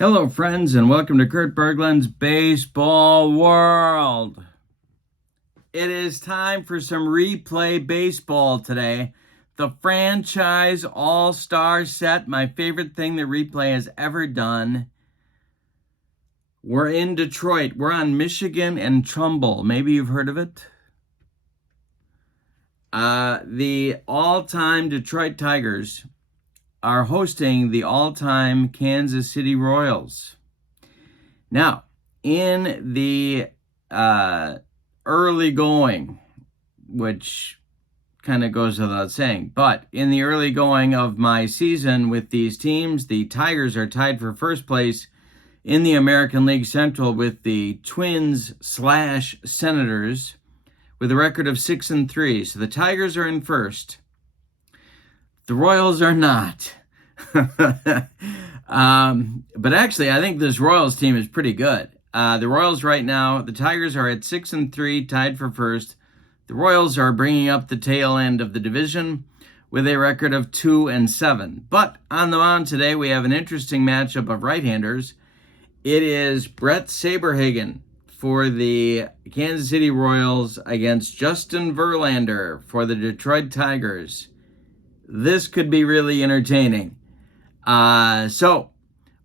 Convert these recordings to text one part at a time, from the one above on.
Hello, friends, and welcome to Kurt Berglund's Baseball World. It is time for some replay baseball today. The franchise all-star set, my favorite thing that replay has ever done. We're in Detroit. We're on Michigan and Trumbull. Maybe you've heard of it. The all-time Detroit Tigers are hosting the all-time Kansas City Royals. Now, in the early going, which kind of goes without saying, but in the early going of my season with these teams, the Tigers are tied for first place in the American League Central with the Twins/Senators with a record of 6-3. So the Tigers are in first. The Royals are not. But actually, I think this Royals team is pretty good. The Royals right now, the Tigers are at 6-3, tied for first. The Royals are bringing up the tail end of the division with a record of 2-7. But on the mound today, we have an interesting matchup of right-handers. It is Brett Saberhagen for the Kansas City Royals against Justin Verlander for the Detroit Tigers. This could be really entertaining. So,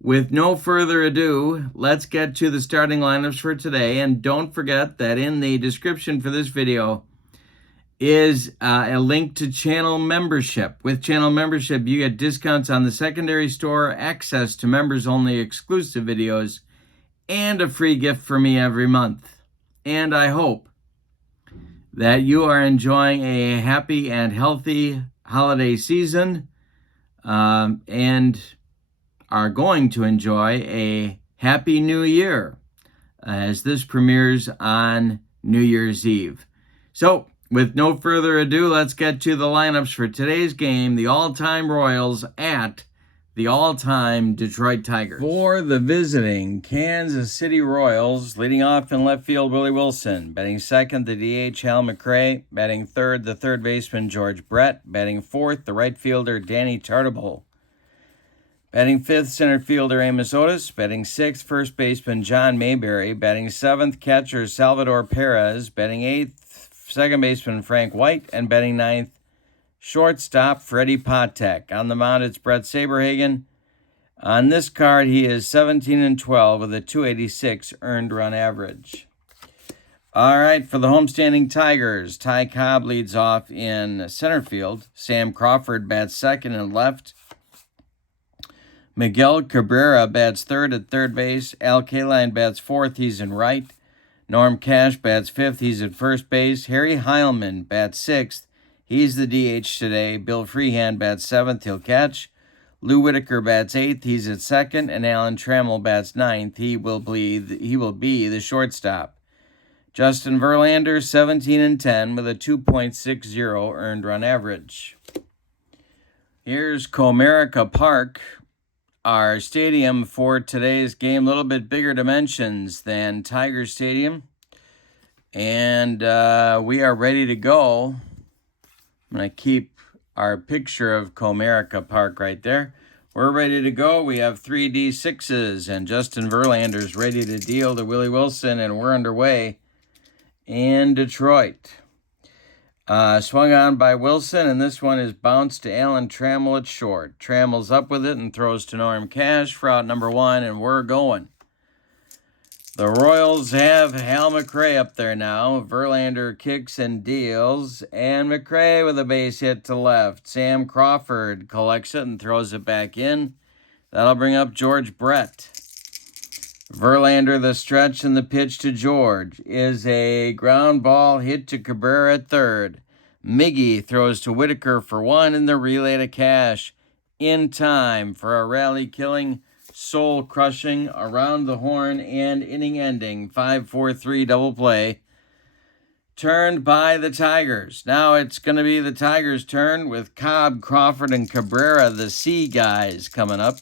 with no further ado, let's get to the starting lineups for today. And don't forget that in the description for this video is a link to channel membership. With channel membership, you get discounts on the secondary store, access to members-only exclusive videos, and a free gift for me every month. And I hope that you are enjoying a happy and healthy holiday season and are going to enjoy a happy new year as this premieres on New Year's Eve. So, with no further ado, let's get to the lineups for today's game, the all-time Royals at the all-time Detroit Tigers. For the visiting Kansas City Royals, leading off in left field, Willie Wilson. Batting second, the DH, Hal McRae. Batting third, the third baseman, George Brett. Batting fourth, the right fielder, Danny Tartabull. Batting fifth, center fielder, Amos Otis. Batting sixth, first baseman, John Mayberry. Batting seventh, catcher, Salvador Perez. Batting eighth, second baseman, Frank White. And batting ninth, shortstop, Freddie Patek. On the mound, it's Brett Saberhagen. On this card, he is 17-12 with a .286 earned run average. All right, for the homestanding Tigers, Ty Cobb leads off in center field. Sam Crawford bats second and left. Miguel Cabrera bats third at third base. Al Kaline bats fourth, he's in right. Norm Cash bats fifth, he's at first base. Harry Heilman bats sixth. He's the DH today. Bill Freehand bats seventh, he'll catch. Lou Whitaker bats eighth, he's at second. And Alan Trammell bats ninth, he will be the shortstop. Justin Verlander, 17-10 with a .260 earned run average. Here's Comerica Park, our stadium for today's game. A little bit bigger dimensions than Tiger Stadium. And we are ready to go. I'm going to keep our picture of Comerica Park right there. We're ready to go. We have 3D6s, and Justin Verlander's ready to deal to Willie Wilson, and we're underway in Detroit. Swung on by Wilson, and this one is bounced to Alan Trammell at short. Trammell's up with it and throws to Norm Cash for out number one, and we're going. The Royals have Hal McRae up there now. Verlander kicks and deals, and McRae with a base hit to left. Sam Crawford collects it and throws it back in. That'll bring up George Brett. Verlander, the stretch, and the pitch to George is a ground ball hit to Cabrera at third. Miggy throws to Whitaker for one, and the relay to Cash in time for a rally-killing, soul-crushing, around-the-horn, and inning-ending 5-4-3 double play turned by the Tigers. Now it's going to be the Tigers' turn with Cobb, Crawford, and Cabrera, the C guys, coming up.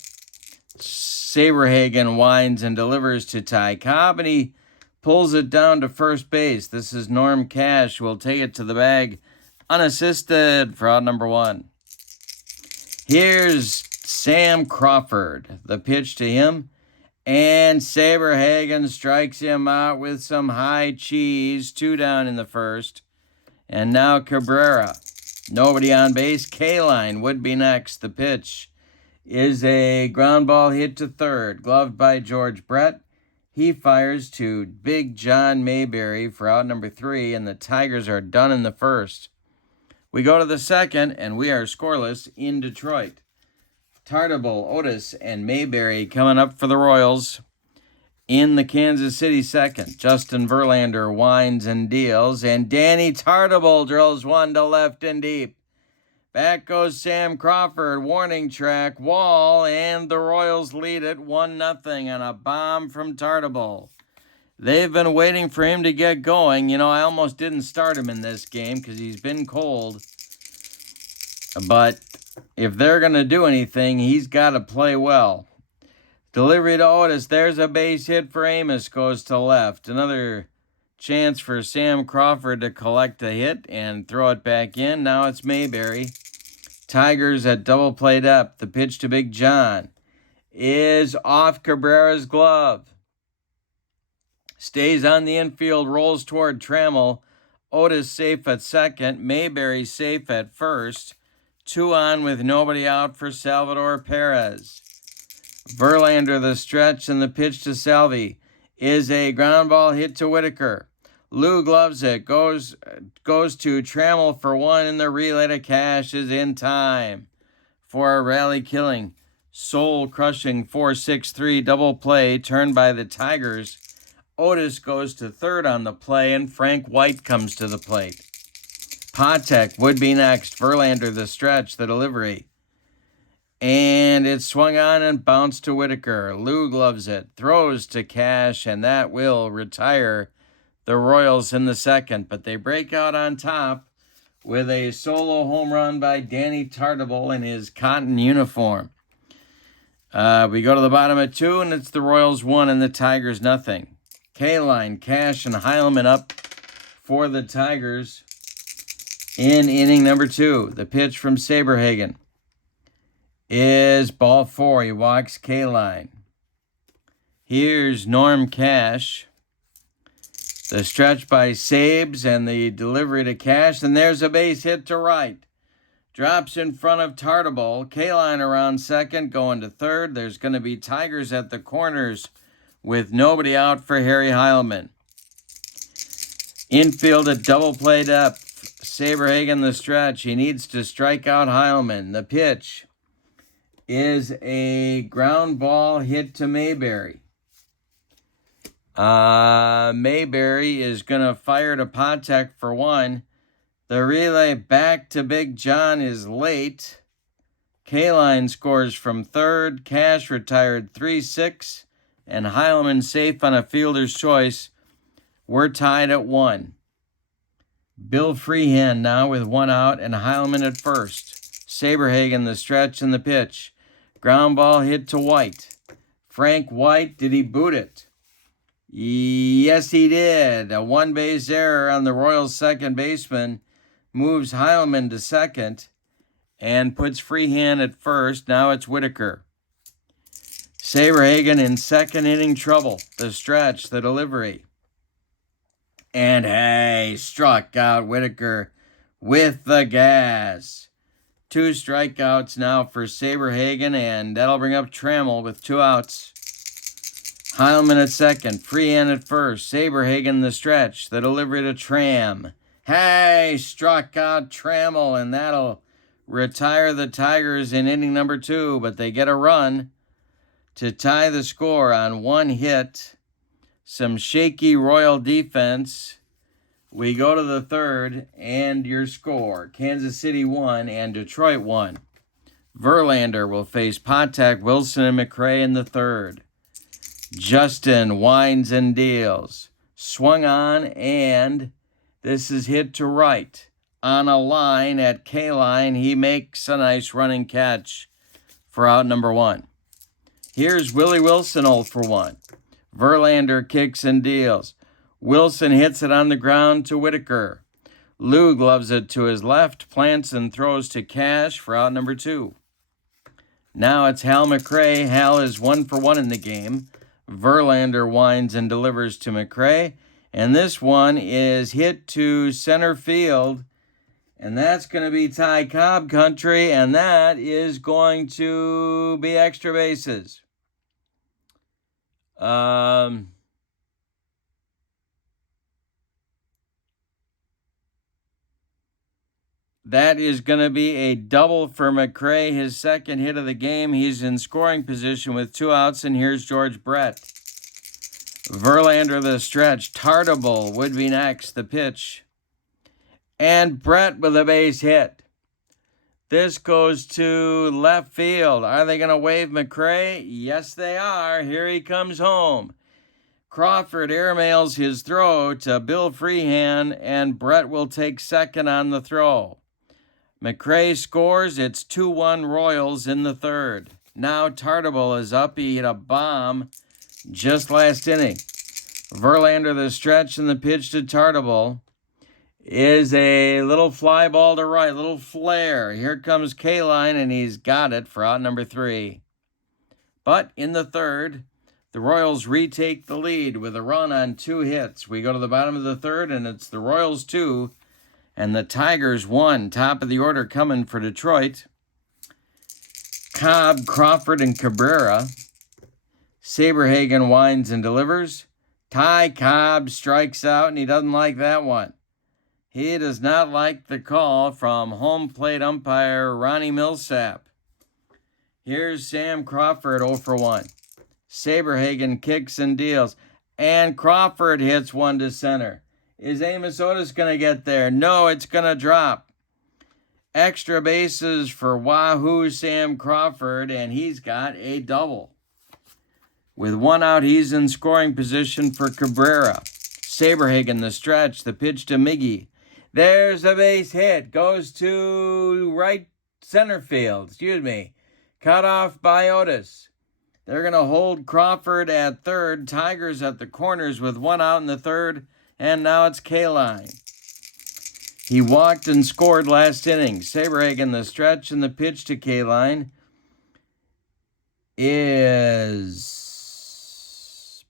Saberhagen winds and delivers to Ty Cobb, and he pulls it down to first base. This is Norm Cash, who will take it to the bag unassisted for out number one. Here's Sam Crawford. The pitch to him, And Saberhagen strikes him out with some high cheese. 2 down in the first. And now Cabrera. Nobody on base. K-line would be next. The pitch is a ground ball hit to third, gloved by George Brett. He fires to Big John Mayberry for out number 3, and the Tigers are done in the first. We go to the second, and we are scoreless in Detroit. Tartabull, Otis, and Mayberry coming up for the Royals. In the Kansas City second, Justin Verlander winds and deals, and Danny Tartabull drills one to left and deep. Back goes Sam Crawford, warning track, wall, and the Royals lead it 1-0 on a bomb from Tartabull. They've been waiting for him to get going. You know, I almost didn't start him in this game because he's been cold. But if they're going to do anything, he's got to play well. Delivery to Otis. There's a base hit for Amos. Goes to left. Another chance for Sam Crawford to collect a hit and throw it back in. Now it's Mayberry. Tigers at double play depth. The pitch to Big John is off Cabrera's glove. Stays on the infield, rolls toward Trammell. Otis safe at second. Mayberry safe at first. 2 on with nobody out for Salvador Perez. Verlander the stretch, and the pitch to Salvi is a ground ball hit to Whitaker. Lou gloves it, goes to Trammell for 1, and the relay to Cash is in time for a rally-killing, soul-crushing 4-6-3 double play turned by the Tigers. Otis goes to third on the play, and Frank White comes to the plate. Patek would be next. Verlander the stretch, the delivery. And it's swung on and bounced to Whitaker. Lou gloves it, throws to Cash, and that will retire the Royals in the second. But they break out on top with a solo home run by Danny Tartabull in his cotton uniform. We go to the bottom of 2, and it's the Royals 1 and the Tigers nothing. K-line, Cash, and Heilman up for the Tigers in inning number 2. The pitch from Saberhagen is ball 4. He walks K-line. Here's Norm Cash. The stretch by Sabes and the delivery to Cash. And there's a base hit to right. Drops in front of Tartabull. K-line around second, going to third. There's going to be Tigers at the corners with nobody out for Harry Heilman. Infield at double play depth. Saberhagen the stretch. He needs to strike out Heilman. The pitch is a ground ball hit to Mayberry. Mayberry is going to fire to Patek for 1. The relay back to Big John is late. K-line scores from third. Cash retired 3-6. And Heilman safe on a fielder's choice. We're tied at 1. Bill Freehand now with 1 out and Heilman at first. Saberhagen the stretch and the pitch. Ground ball hit to White. Frank White, did he boot it? Yes, he did. A 1-base error on the Royals' second baseman moves Heilman to second and puts Freehand at first. Now it's Whitaker. Saberhagen in second inning trouble. The stretch, the delivery. And hey, struck out Whitaker with the gas. 2 strikeouts now for Saberhagen, and that'll bring up Trammell with 2 outs. Heilman at second, Freehand at first. Saberhagen the stretch, the delivery to Tram. Hey, struck out Trammell, and that'll retire the Tigers in inning number 2, but they get a run to tie the score on 1 hit. Some shaky Royal defense. We go to the third, and your score, Kansas City 1 and Detroit 1. Verlander will face Patek, Wilson, and McRae in the third. Justin winds and deals. Swung on, and this is hit to right. On a line at K-line, he makes a nice running catch for out number 1. Here's Willie Wilson 0 for 1. Verlander kicks and deals. Wilson hits it on the ground to Whitaker. Lou gloves it to his left, plants and throws to Cash for out number 2. Now it's Hal McRae. Hal is 1 for 1 in the game. Verlander winds and delivers to McRae. And this one is hit to center field. And that's going to be Ty Cobb country. And that is going to be extra bases. That is going to be a double for McRae, his second hit of the game. He's in scoring position with 2 outs, and here's George Brett. Verlander the stretch. Tartable would be next, the pitch. And Brett with a base hit. This goes to left field. Are they going to wave McRae? Yes, they are. Here he comes home. Crawford airmails his throw to Bill Freehan, and Brett will take second on the throw. McRae scores. It's 2-1 Royals in the third. Now Tartable is up. He hit a bomb just last inning. Verlander the stretch, and the pitch to Tartable is a little fly ball to right, little flare. Here comes Kaline, and he's got it for out number 3. But in the third, the Royals retake the lead with a run on 2 hits. We go to the bottom of the third, and it's the Royals 2 and the Tigers 1. Top of the order coming for Detroit. Cobb, Crawford, and Cabrera. Saberhagen winds and delivers. Ty Cobb strikes out, and he doesn't like that one. He does not like the call from home plate umpire Ronnie Millsap. Here's Sam Crawford 0 for 1. Saberhagen kicks and deals, and Crawford hits one to center. Is Amos Otis going to get there? No, it's going to drop. Extra bases for Wahoo Sam Crawford, and he's got a double. With 1 out, he's in scoring position for Cabrera. Saberhagen the stretch, the pitch to Miggy. There's a base hit. Goes to right center field. Cut off by Otis. They're going to hold Crawford at third. Tigers at the corners with 1 out in the third. And now it's Kaline. He walked and scored last inning. Saberhagen the stretch, and the pitch to Kaline is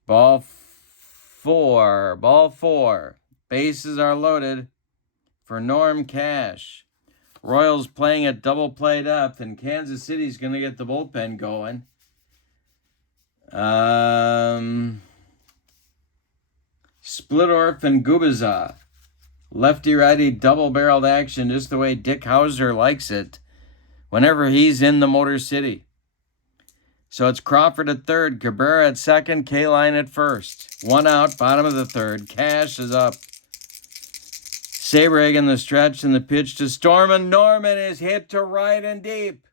ball 4. Ball 4. Bases are loaded for Norm Cash. Royals playing at double play depth, and Kansas City's going to get the bullpen going. Splittorf and Gubiza. Lefty-righty double-barreled action, just the way Dick Hauser likes it whenever he's in the Motor City. So it's Crawford at third, Cabrera at second, Kaline at first. 1 out, bottom of the third. Cash is up. Saberhagen the stretch, and the pitch to Storman. Norman is hit to right and deep.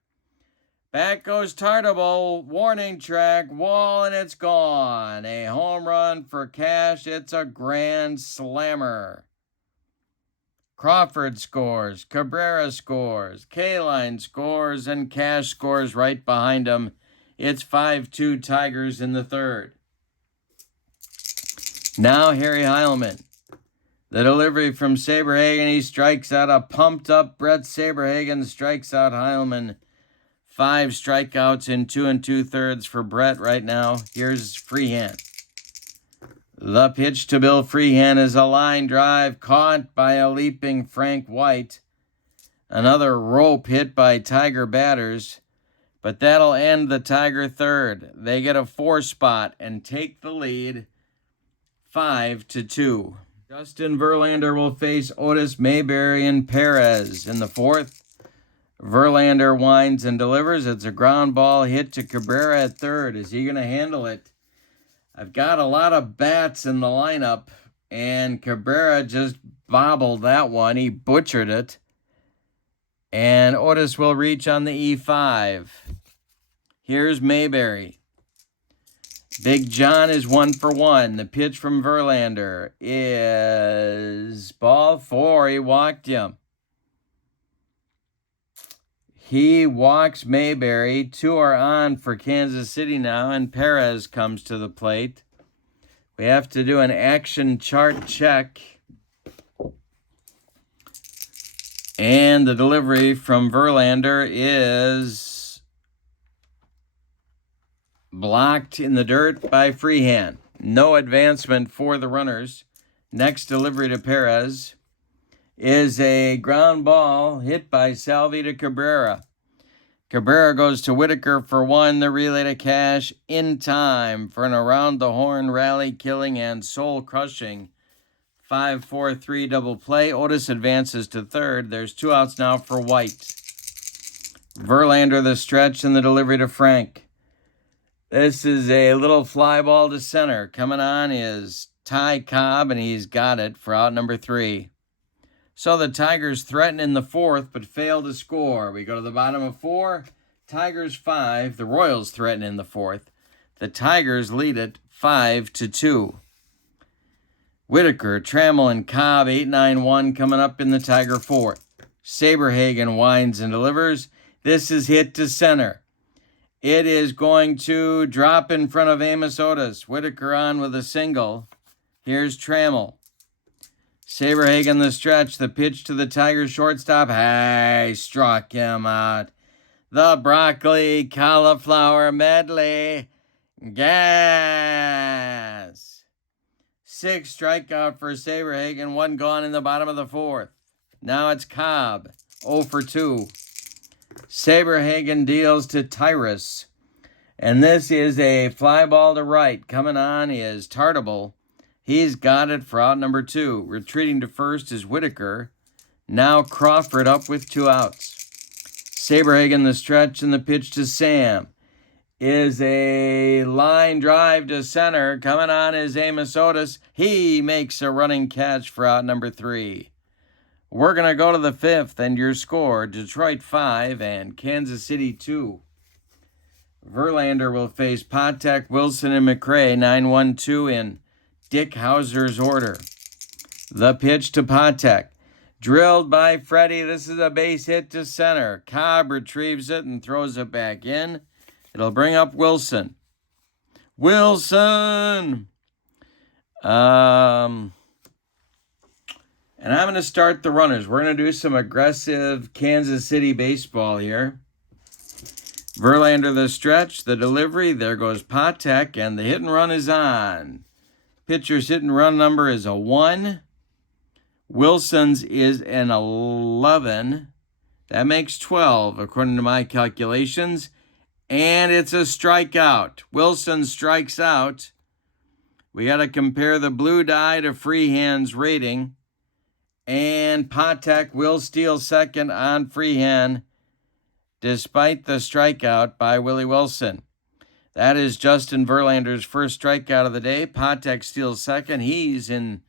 Back goes Tartable, warning track, wall, and it's gone. A home run for Cash. It's a grand slammer. Crawford scores, Cabrera scores, Kaline scores, and Cash scores right behind him. It's 5-2 Tigers in the third. Now Harry Heilman. The delivery from Saberhagen. He strikes out. A pumped-up Brett Saberhagen strikes out Heilman. 5 strikeouts in 2 2/3 for Brett right now. Here's Freehan. The pitch to Bill Freehan is a line drive caught by a leaping Frank White. Another rope hit by Tiger batters. But that'll end the Tiger third. They get a 4 spot and take the lead 5-2. Justin Verlander will face Otis, Mayberry, and Perez in the fourth. Verlander winds and delivers. It's a ground ball hit to Cabrera at third. Is he going to handle it? I've got a lot of bats in the lineup, and Cabrera just bobbled that one. He butchered it. And Otis will reach on the E5. Here's Mayberry. Big John is 1 for 1. The pitch from Verlander is ball 4. He walked him. He walks Mayberry. 2 are on for Kansas City now, and Perez comes to the plate. We have to do an action chart check. And the delivery from Verlander is blocked in the dirt by Freehan. No advancement for the runners. Next delivery to Perez is a ground ball hit by Salvi to Cabrera. Cabrera goes to Whitaker for one. The relay to Cash in time for an around-the-horn rally-killing and soul-crushing 5-4-3 double play. Otis advances to third. There's 2 outs now for White. Verlander the stretch and the delivery to Frank. This is a little fly ball to center. Coming on is Ty Cobb, and he's got it for out number 3. So the Tigers threaten in the 4th, but fail to score. We go to the bottom of 4. Tigers 5. The Royals threaten in the 4th. The Tigers lead it 5-2. Whitaker, Trammell, and Cobb 8-9-1 coming up in the Tiger 4th. Saberhagen winds and delivers. This is hit to center. It is going to drop in front of Amos Otis. Whitaker on with a single. Here's Trammell. Saberhagen the stretch. The pitch to the Tigers shortstop. Hey, struck him out. The broccoli cauliflower medley. Gas. 6 strikeout for Saberhagen. 1 gone in the bottom of the 4th. Now it's Cobb. 0 for 2. Saberhagen deals to Tyrus. And this is a fly ball to right. Coming on is Tartable. He's got it for out number 2. Retreating to first is Whitaker. Now Crawford up with 2 outs. Saberhagen the stretch and the pitch to Sam is a line drive to center. Coming on is Amos Otis. He makes a running catch for out number 3. We're going to go to the 5th, and your score, Detroit 5 and Kansas City 2. Verlander will face Patek, Wilson, and McRae, 9-1-2 in Dick Hauser's order. The pitch to Patek. Drilled by Freddie. This is a base hit to center. Cobb retrieves it and throws it back in. It'll bring up Wilson. Wilson! And I'm going to start the runners. We're going to do some aggressive Kansas City baseball here. Verlander the stretch, the delivery. There goes Patek, and the hit and run is on. Pitcher's hit and run number is a 1. Wilson's is an 11. That makes 12, according to my calculations. And it's a strikeout. Wilson strikes out. We got to compare the blue die to Freehand's rating. And Patek will steal second on Freehan, despite the strikeout by Willie Wilson. That is Justin Verlander's first strikeout of the day. Patek steals second. He's in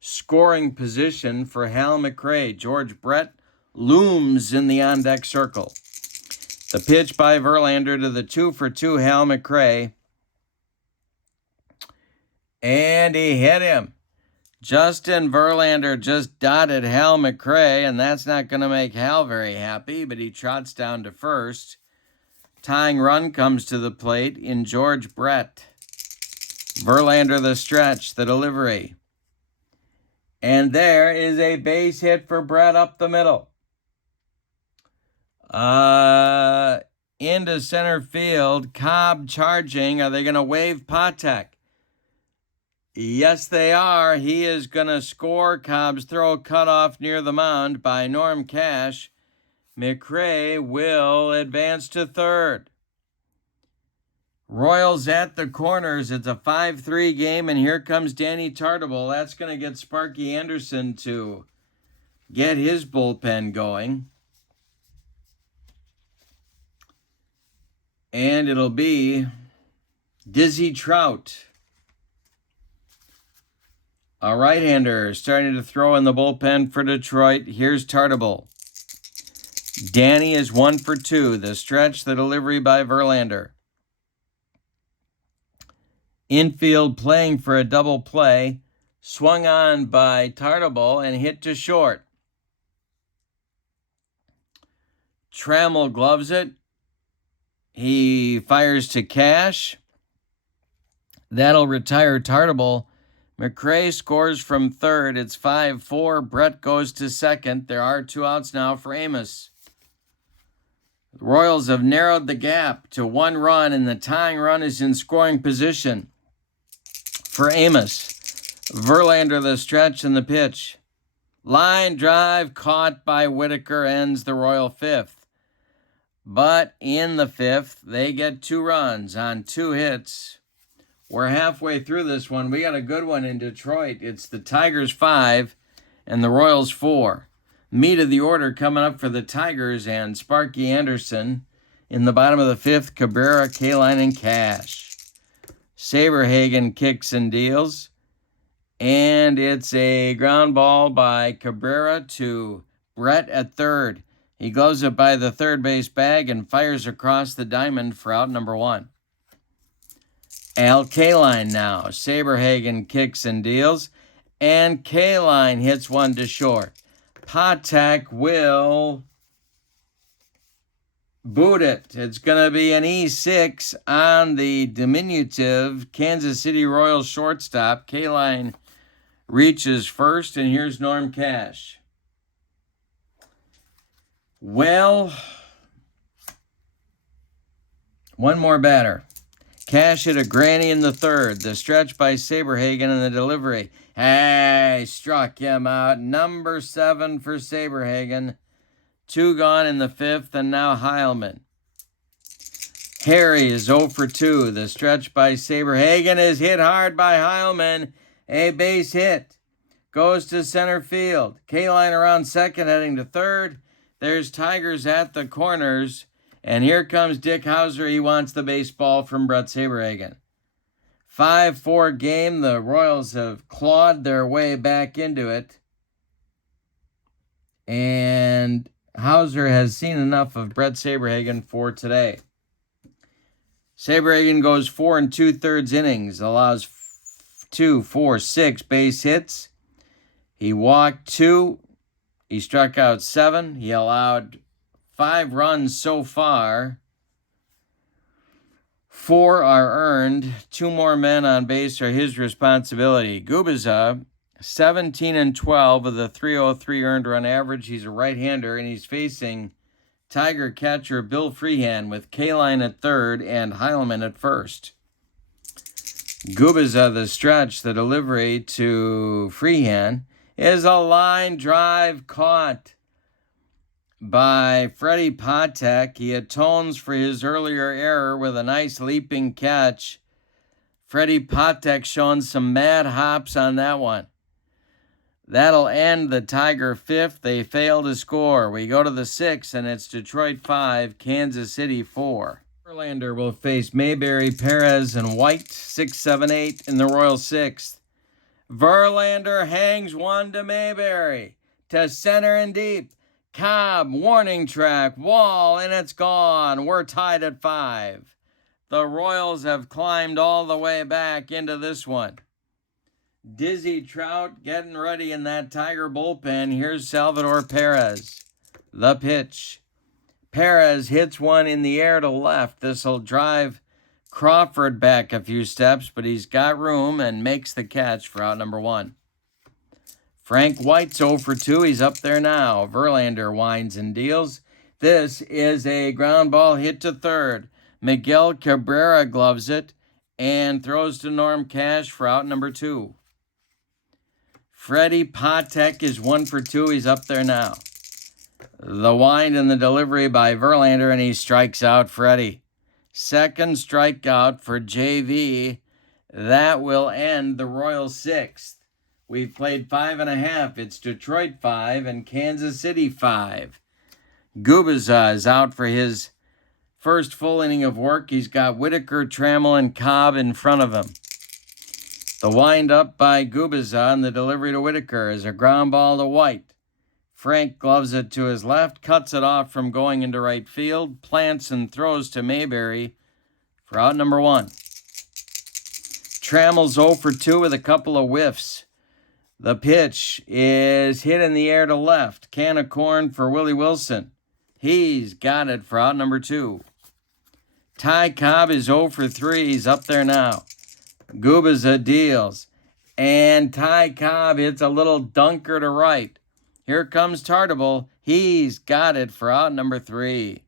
scoring position for Hal McRae. George Brett looms in the on-deck circle. The pitch by Verlander to the 2 for 2 Hal McRae. And he hit him. Justin Verlander just dotted Hal McRae, and that's not going to make Hal very happy, but he trots down to first. Tying run comes to the plate in George Brett. Verlander the stretch, the delivery. And there is a base hit for Brett up the middle. Into center field, Cobb charging. Are they going to wave Patek? Yes, they are. He is going to score. Cobb's throw cut off near the mound by Norm Cash. McRae will advance to third. Royals at the corners. It's a 5-3 game, and here comes Danny Tartable. That's going to get Sparky Anderson to get his bullpen going. And it'll be Dizzy Trout, a right-hander, starting to throw in the bullpen for Detroit. Here's Tartable. Danny is 1 for 2. The stretch, the delivery by Verlander. Infield playing for a double play. Swung on by Tartable and hit to short. Trammell gloves it. He fires to Cash. That'll retire Tartable. McRae scores from third. It's 5-4. Brett goes to second. There are 2 outs now for Amos. The Royals have narrowed the gap to 1 run, and the tying run is in scoring position for Amos. Verlander, the stretch and the pitch. Line drive caught by Whitaker ends the Royal 5th. But in the 5th, they get 2 runs on 2 hits. We're halfway through this one. We got a good one in Detroit. It's the Tigers 5 and the Royals 4. Meat of the order coming up for the Tigers and Sparky Anderson. In the bottom of the 5th, Cabrera, Kaline, and Cash. Saberhagen kicks and deals. And it's a ground ball by Cabrera to Brett at third. He gloves it by the third base bag and fires across the diamond for out number 1. Al Kaline now. Saberhagen kicks and deals. And Kaline hits one to short. Patek will boot it. It's going to be an E6 on the diminutive Kansas City Royals shortstop. Kaline reaches first, and here's Norm Cash. Well, one more batter. Cash hit a granny in the 3rd. The stretch by Saberhagen and the delivery. Hey, struck him out. Number 7 for Saberhagen. 2 gone in the 5th, and now Heilman. Harry is 0 for 2. The stretch by Saberhagen is hit hard by Heilman. A base hit. Goes to center field. Kaline around second, heading to third. There's Tigers at the corners. And here comes Dick Hauser. He wants the baseball from Brett Saberhagen. 5-4 game. The Royals have clawed their way back into it. And Hauser has seen enough of Brett Saberhagen for today. Saberhagen goes 4 2/3 innings, allows 2, 4, 6 base hits. He walked 2. He struck out 7. He allowed 5 runs so far. 4 are earned. 2 more men on base are his responsibility. Gubiza, 17-12 with a 303 earned run average. He's a right-hander, and he's facing Tiger catcher Bill Freehan with Kaline at third and Heilman at first. Gubiza, the stretch, the delivery to Freehan is a line drive caught by Freddie Patek. He atones for his earlier error with a nice leaping catch. Freddie Patek showing some mad hops on that one. That'll end the Tiger 5th. They fail to score. We go to the 6th, and it's Detroit 5, Kansas City 4. Verlander will face Mayberry, Perez, and White, 6, 7, 8 in the Royal 6th. Verlander hangs one to Mayberry. To center and deep. Cobb, warning track, wall, and it's gone. We're tied at 5. The Royals have climbed all the way back into this one. Dizzy Trout getting ready in that Tiger bullpen. Here's Salvador Perez. The pitch. Perez hits one in the air to left. This will drive Crawford back a few steps, but he's got room and makes the catch for out number 1. Frank White's 0 for 2. He's up there now. Verlander winds and deals. This is a ground ball hit to third. Miguel Cabrera gloves it and throws to Norm Cash for out number 2. Freddie Patek is 1 for 2. He's up there now. The wind and the delivery by Verlander, and he strikes out Freddie. Second strikeout for JV. That will end the Royal 6th. We've played 5.5. It's Detroit 5 and Kansas City 5. Gubiza is out for his first full inning of work. He's got Whitaker, Trammell, and Cobb in front of him. The wind up by Gubiza and the delivery to Whitaker is a ground ball to White. Frank gloves it to his left, cuts it off from going into right field, plants and throws to Mayberry for out number 1. Trammell's 0 for 2 with a couple of whiffs. The pitch is hit in the air to left. Can of corn for Willie Wilson. He's got it for out number 2. Ty Cobb is 0 for 3. He's up there now. Gubiza deals. And Ty Cobb hits a little dunker to right. Here comes Tartable. He's got it for out number 3.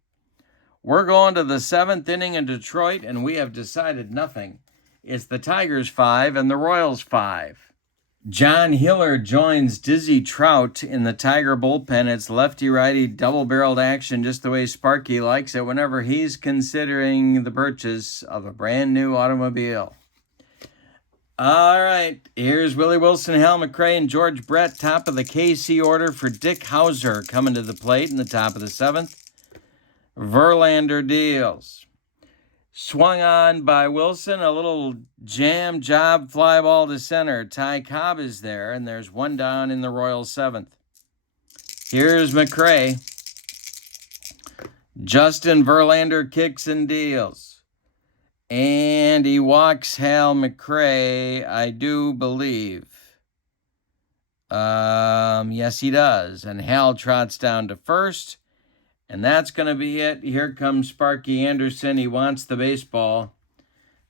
We're going to the 7th inning in Detroit, and we have decided nothing. It's the Tigers 5 and the Royals 5. John Hiller joins Dizzy Trout in the Tiger bullpen. It's lefty-righty double-barreled action, just the way Sparky likes it whenever he's considering the purchase of a brand new automobile. All right, here's Willie Wilson, Hal McRae, and George Brett. Top of the KC order for Dick Hauser coming to the plate in the top of the 7th. Verlander deals. Swung on by Wilson, a little jam job fly ball to center. Ty Cobb is there, and there's one down in the Royals 7th. Here's McRae. Justin Verlander kicks and deals. And he walks Hal McRae, I do believe. Yes, he does. And Hal trots down to first. And that's going to be it. Here comes Sparky Anderson. He wants the baseball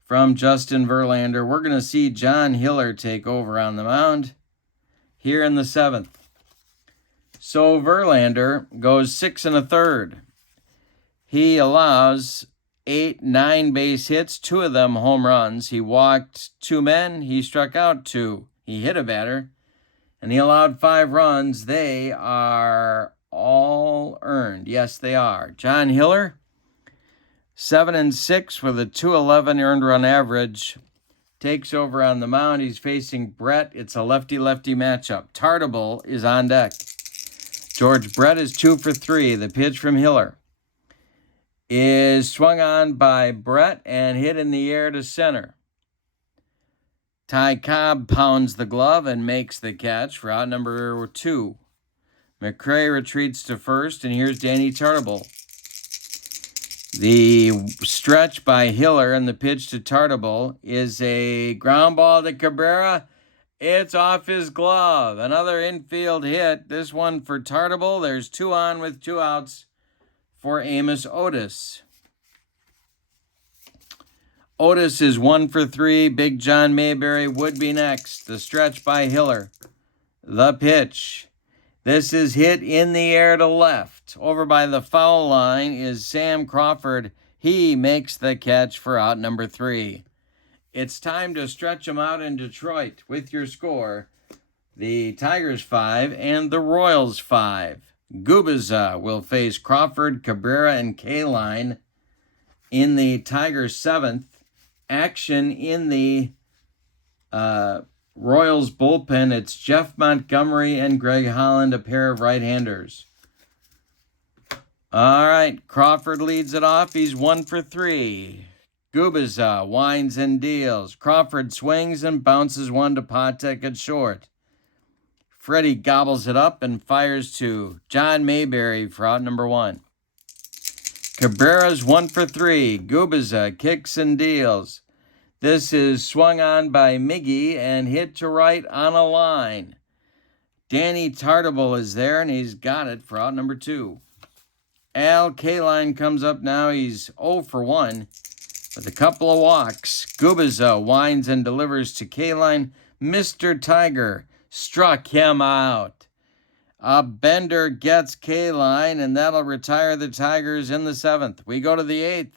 from Justin Verlander. We're going to see John Hiller take over on the mound here in the 7th. So Verlander goes 6 1/3. He allows 9 base hits, 2 of them home runs. He walked 2 men. He struck out 2. He hit a batter. And he allowed 5 runs. They are all earned. Yes, they are. John Hiller, 7 6 with a 2.11 earned run average, takes over on the mound. He's facing Brett. It's a lefty-lefty matchup. Tartable is on deck. George Brett is 2 for 3. The pitch from Hiller is swung on by Brett and hit in the air to center. Ty Cobb pounds the glove and makes the catch for out number 2. McRae retreats to first, and here's Danny Tartable. The stretch by Hiller and the pitch to Tartable is a ground ball to Cabrera. It's off his glove. Another infield hit. This one for Tartable. There's 2 on with 2 outs for Amos Otis. Otis is 1 for 3. Big John Mayberry would be next. The stretch by Hiller. The pitch. This is hit in the air to left. Over by the foul line is Sam Crawford. He makes the catch for out number 3. It's time to stretch them out in Detroit with your score. The Tigers 5 and the Royals 5. Gubiza will face Crawford, Cabrera, and Kaline in the Tigers 7th. Action in the Royals bullpen, it's Jeff Montgomery and Greg Holland, a pair of right-handers. All right, Crawford leads it off. He's 1 for 3. Gubiza winds and deals. Crawford swings and bounces one to Patek at short. Freddie gobbles it up and fires to John Mayberry for out number 1. Cabrera's 1 for 3. Gubiza kicks and deals. This is swung on by Miggy and hit to right on a line. Danny Tartable is there, and he's got it for out number 2. Al Kaline comes up now. He's 0 for 1 with a couple of walks. Gubiza winds and delivers to Kaline. Mr. Tiger struck him out. A bender gets Kaline, and that'll retire the Tigers in the 7th. We go to the 8th.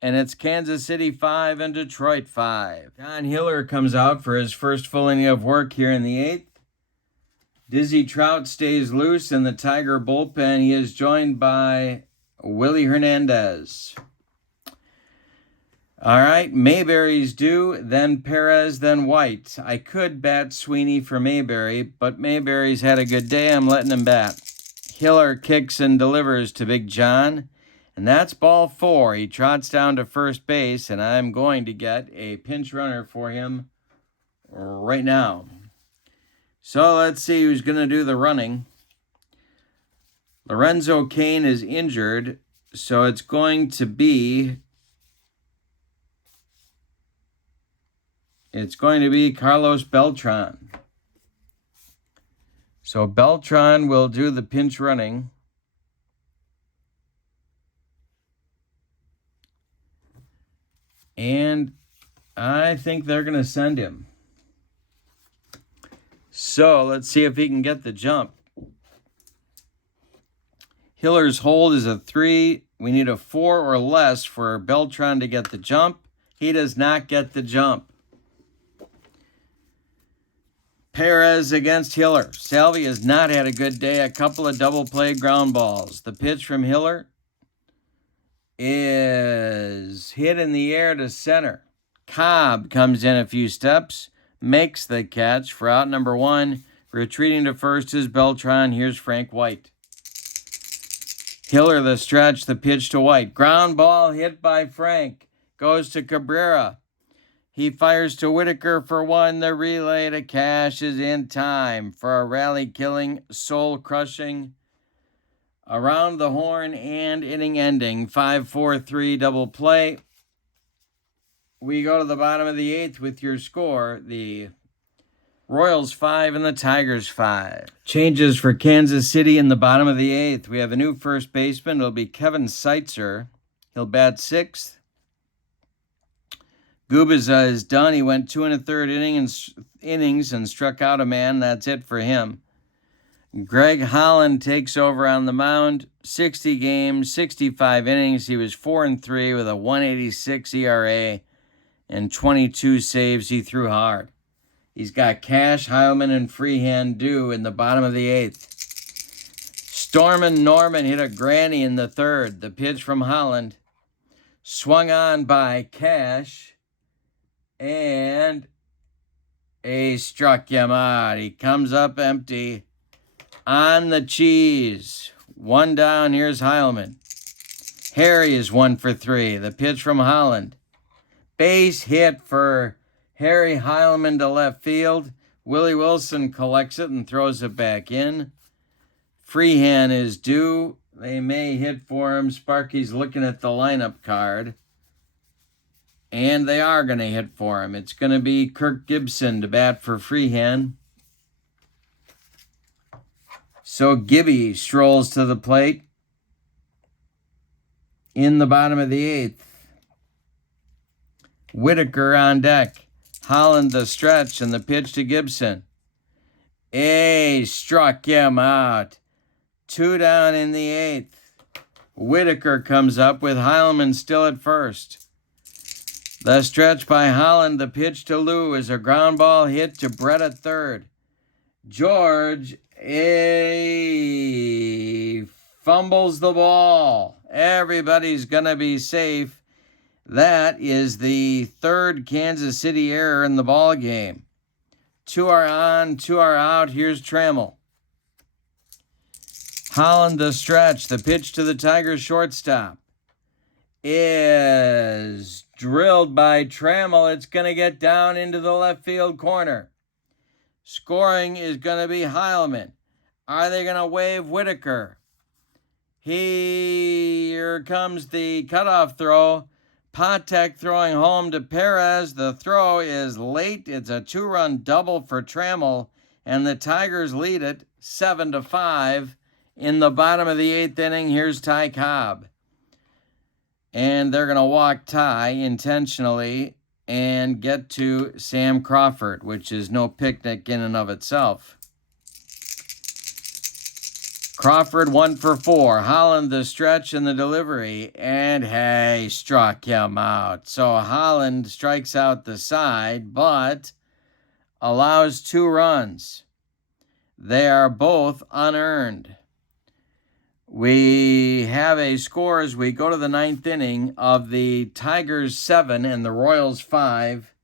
And it's Kansas City 5 and Detroit 5. John Hiller comes out for his first full inning of work here in the 8th. Dizzy Trout stays loose in the Tiger bullpen. He is joined by Willie Hernandez. All right, Mayberry's due, then Perez, then White. I could bat Sweeney for Mayberry, but Mayberry's had a good day. I'm letting him bat. Hiller kicks and delivers to Big John. And that's ball 4. He trots down to first base, and I'm going to get a pinch runner for him right now. So let's see who's going to do the running. Lorenzo Cain is injured, so it's going to be Carlos Beltran. So Beltran will do the pinch running. And I think they're going to send him. So let's see if he can get the jump. Hiller's hold is a 3 We need a 4 or less for Beltran to get the jump. He does not get the jump. Perez against Hiller. Salvi has not had a good day. A couple of double play ground balls. The pitch from Hiller is hit in the air to center. Cobb comes in a few steps, makes the catch for out number 1. Retreating to first is Beltran. Here's Frank White. Hiller the stretch, the pitch to White. Ground ball hit by Frank. Goes to Cabrera. He fires to Whitaker for 1. The relay to Cash is in time for a rally-killing, soul-crushing, around the horn and inning-ending 5-4-3 double play. We go to the bottom of the 8th with your score. The Royals 5 and the Tigers 5. Changes for Kansas City in the bottom of the 8th. We have a new first baseman. It'll be Kevin Seitzer. He'll bat 6th. Gubiza is done. He went 2 1/3 innings and struck out a man. That's it for him. Greg Holland takes over on the mound. 60 games, 65 innings. He was 4-3 with a 1.86 ERA and 22 saves. He threw hard. He's got Cash, Heilman, and Freehand due in the bottom of the 8th. Stormin Norman hit a granny in the 3rd. The pitch from Holland swung on by Cash, and he struck him out. He comes up empty on the cheese. 1 down. Here's Heilman. Harry is 1 for 3. The pitch from Holland. Base hit for Harry Heilman to left field. Willie Wilson collects it and throws it back in. Freehand is due. They may hit for him. Sparky's looking at the lineup card. And they are going to hit for him. It's going to be Kirk Gibson to bat for Freehand. So Gibby strolls to the plate in the bottom of the 8th. Whitaker on deck. Holland the stretch and the pitch to Gibson. He struck him out. 2 down in the 8th. Whitaker comes up with Heilman still at first. The stretch by Holland, the pitch to Lou is a ground ball hit to Brett at 3rd. George fumbles the ball. Everybody's going to be safe. That is the 3rd Kansas City error in the ball game. 2 are on, 2 are out. Here's Trammell. Holland the stretch. The pitch to the Tigers shortstop is drilled by Trammell. It's going to get down into the left field corner. Scoring is going to be Heilman. Are they going to wave Whitaker? Here comes the cutoff throw. Patek throwing home to Perez. The throw is late. It's a 2-run double for Trammell, and the Tigers lead it 7-5 in the bottom of the 8th inning. Here's Ty Cobb. And they're going to walk Ty intentionally and get to Sam Crawford, which is no picnic in and of itself. Crawford 1 for 4. Holland the stretch and the delivery, and he struck him out. So Holland strikes out the side, but allows 2 runs. They are both unearned. We have a score as we go to the 9th inning of the Tigers 7 and the Royals 5.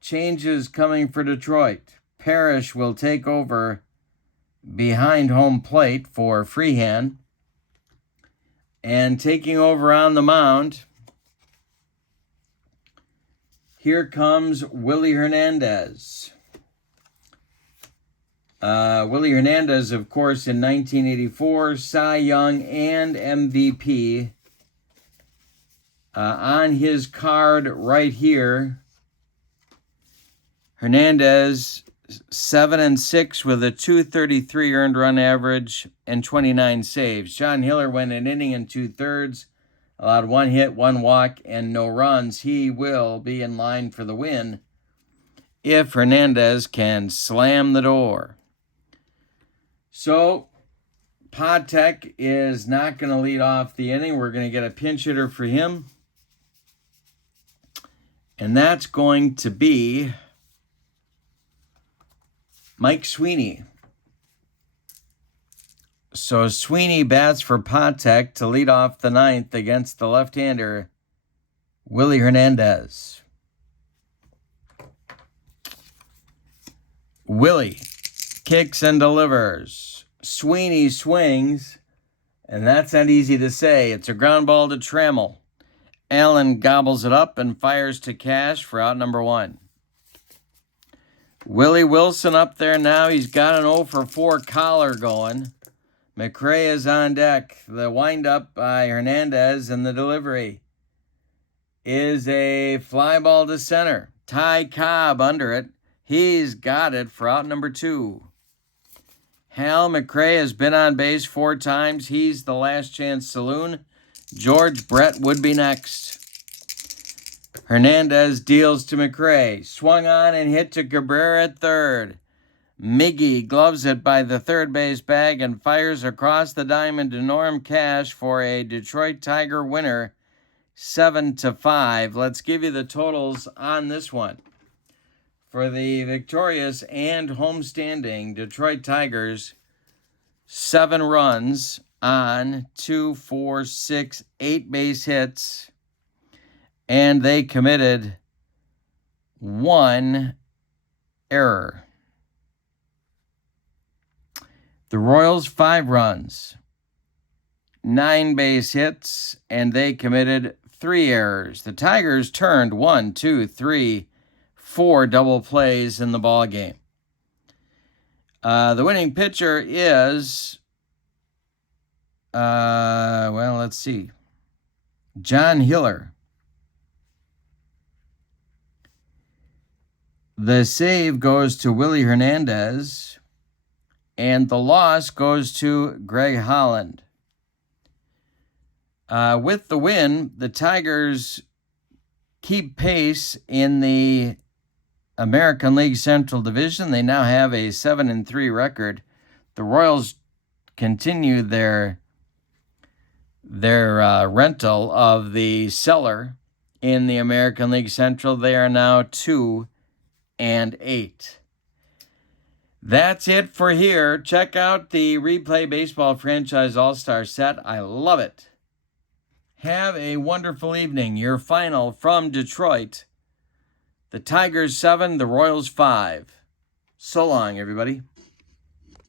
Changes coming for Detroit. Parrish will take over behind home plate for Freehand. And taking over on the mound, here comes Willie Hernandez. Willie Hernandez, of course, in 1984, Cy Young and MVP. On his card right here, Hernandez 7-6 with a 233 earned run average and 29 saves. John Hiller went an inning and 2/3, allowed 1 hit, 1 walk, and no runs. He will be in line for the win if Hernandez can slam the door. So, Patek is not going to lead off the inning. We're going to get a pinch hitter for him. And that's going to be Mike Sweeney. So Sweeney bats for Patek to lead off the ninth against the left-hander, Willie Hernandez. Willie kicks and delivers. Sweeney swings, and that's not easy to say. It's a ground ball to Trammell. Allen gobbles it up and fires to Cash for out number 1. Willie Wilson up there now. He's got an 0 for 4 collar going. McRae is on deck. The windup by Hernandez, and the delivery is a fly ball to center. Ty Cobb under it. He's got it for out number 2. Hal McRae has been on base 4 times. He's the last chance saloon. George Brett would be next. Hernandez deals to McRae. Swung on and hit to Cabrera at third. Miggy gloves it by the third base bag and fires across the diamond to Norm Cash for a Detroit Tiger winner, 7-5. Let's give you the totals on this one. For the victorious and homestanding Detroit Tigers, 7 runs on 2, 4, 6, 8 base hits, and they committed 1 error. The Royals, 5 runs, 9 base hits, and they committed 3 errors. The Tigers turned 1, 2, 3, 4 double plays in the ball game. The winning pitcher is, let's see, John Hiller. The save goes to Willie Hernandez, and the loss goes to Greg Holland. With the win, the Tigers keep pace in the American League Central Division. They now have a 7-3 record. The Royals continue their rental of the cellar in the American League Central. They are now 2-8. That's it for here. Check out the Replay Baseball Franchise All-Star set. I love it. Have a wonderful evening. Your final from Detroit: the Tigers 7, the Royals 5. So long, everybody.